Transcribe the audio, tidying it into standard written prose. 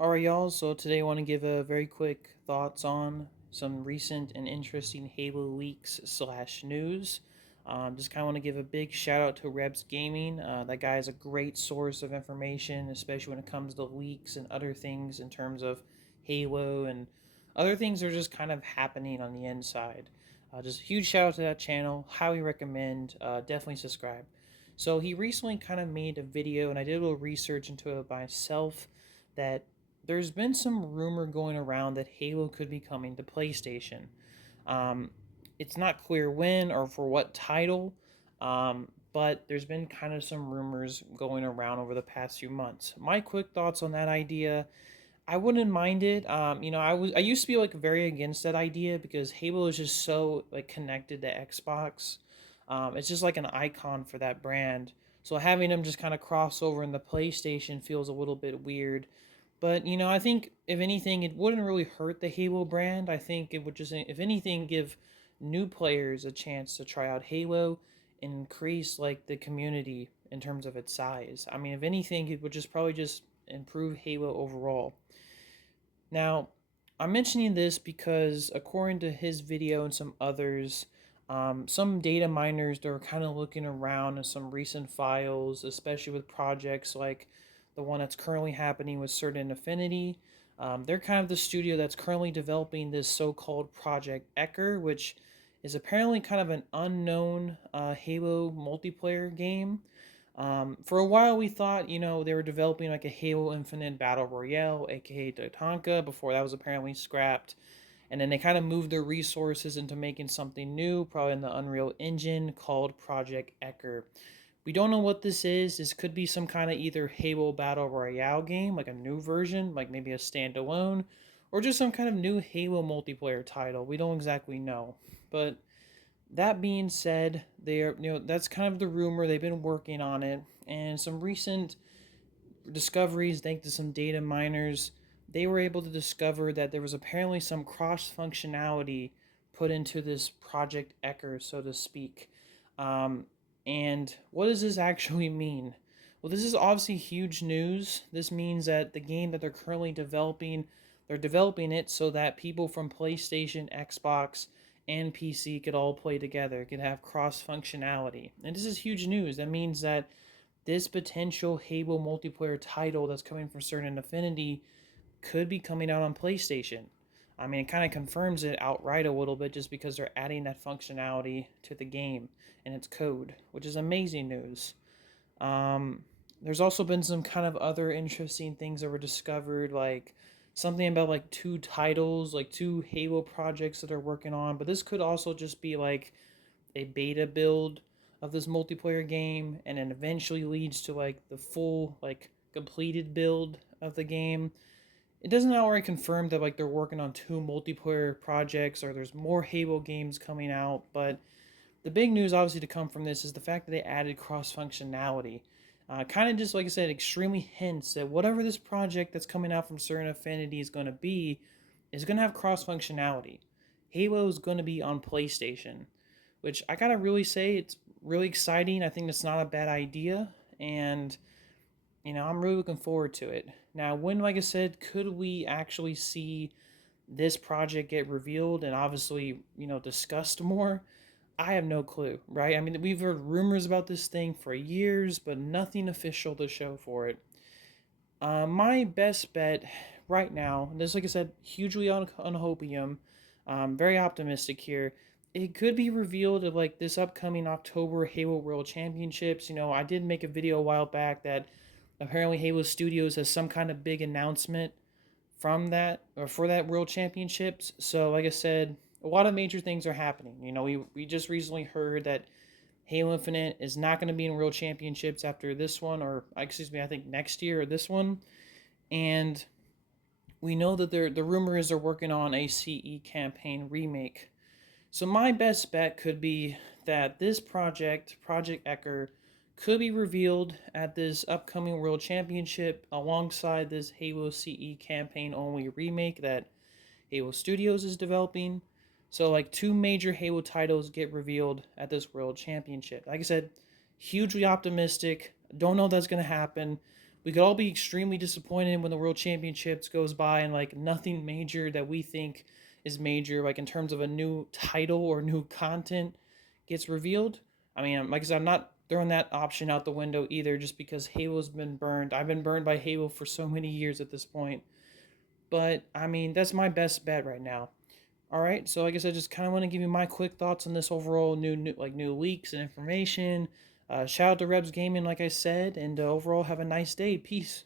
Alright, y'all. So today I want to give a very quick thoughts on some recent and interesting Halo leaks slash news. Just kind of want to give a big shout out to Rebs Gaming. That guy is a great source of information, especially when it comes to leaks and other things in terms of Halo and other things that are just kind of happening on the inside. Just a huge shout out to that channel. Highly recommend. Definitely subscribe. So he recently kind of made a video, and I did a little research into it myself. That there's been some rumor going around that Halo could be coming to PlayStation. Um, it's not clear when or for what title, but there's been kind of some rumors going around over the past few months. My quick thoughts on that idea: I wouldn't mind it. I used to be like very against that idea because Halo is just so like connected to Xbox. It's just like an icon for that brand. So having them just kind of cross over in the PlayStation feels a little bit weird. But I think if anything, it wouldn't really hurt the Halo brand. I think it would just, if anything, give new players a chance to try out Halo and increase like the community in terms of its size. I mean, if anything, it would just probably just improve Halo overall. Now, I'm mentioning this because according to his video and some others, some data miners that are kind of looking around in some recent files, especially with projects like the one that's currently happening with Certain Affinity. They're kind of the studio that's currently developing this so-called Project Ecker, which is apparently kind of an unknown Halo multiplayer game. For a while, we thought, they were developing like a Halo Infinite Battle Royale, aka Tatanka, before that was apparently scrapped. And then they kind of moved their resources into making something new, probably in the Unreal Engine, called Project Ecker. We don't know what this is. This could be some kind of either Halo Battle Royale game, like a new version, like maybe a standalone, or just some kind of new Halo multiplayer title. We don't exactly know. But that being said, that's kind of the rumor. They've been working on it, and some recent discoveries, thanks to some data miners, they were able to discover that there was apparently some cross functionality put into this Project Ecker, so to speak. Um, and what does this actually mean? Well, this is obviously huge news. This means that the game that they're currently developing, they're developing it so that people from PlayStation, Xbox, and PC could all play together, could have cross functionality. And this is huge news. That means that this potential Halo multiplayer title that's coming from Certain Affinity could be coming out on PlayStation. I mean, it kind of confirms it outright a little bit just because they're adding that functionality to the game and its code, which is amazing news. Um, there's also been some kind of other interesting things that were discovered, like something about like two titles, like two Halo projects that they're working on, but this could also just be like a beta build of this multiplayer game and then eventually leads to like the full like completed build of the game. It doesn't outright confirm that like they're working on two multiplayer projects or there's more Halo games coming out, but the big news obviously to come from this is the fact that they added cross functionality. Kind of just like I said, extremely hints that whatever this project that's coming out from Certain Affinity is going to be is going to have cross functionality. Halo is going to be on PlayStation, which I gotta really say it's really exciting. I think it's not a bad idea, and I'm really looking forward to it. Now, when, like I said, could we actually see this project get revealed and obviously discussed more? I have no clue, right? I mean, we've heard rumors about this thing for years, but nothing official to show for it. My best bet right now, this, like I said, hugely on hopium, very optimistic here. It could be revealed at like this upcoming October Halo World Championships. I did make a video a while back that apparently Halo Studios has some kind of big announcement from that or for that World Championships. So, like I said, a lot of major things are happening. We just recently heard that Halo Infinite is not going to be in World Championships after this one, or excuse me, I think next year or this one. And we know that the rumor is they're working on a CE campaign remake. So my best bet could be that this project, Project Ecker, could be revealed at this upcoming World Championship alongside this Halo CE campaign only remake that Halo Studios is developing. So like two major Halo titles get revealed at this World Championship. Like I said, hugely optimistic. Don't know if that's gonna happen, we could all be extremely disappointed when the World Championships goes by and like nothing major that we think is major, like in terms of a new title or new content, gets revealed. I mean, like I said, I'm not throwing that option out the window either, just because Halo's been burned. I've been burned by Halo for so many years at this point. But I mean, that's my best bet right now. All right, so I guess I just kind of want to give you my quick thoughts on this overall new leaks and information. Shout out to Rebs Gaming, like I said, and overall have a nice day. Peace.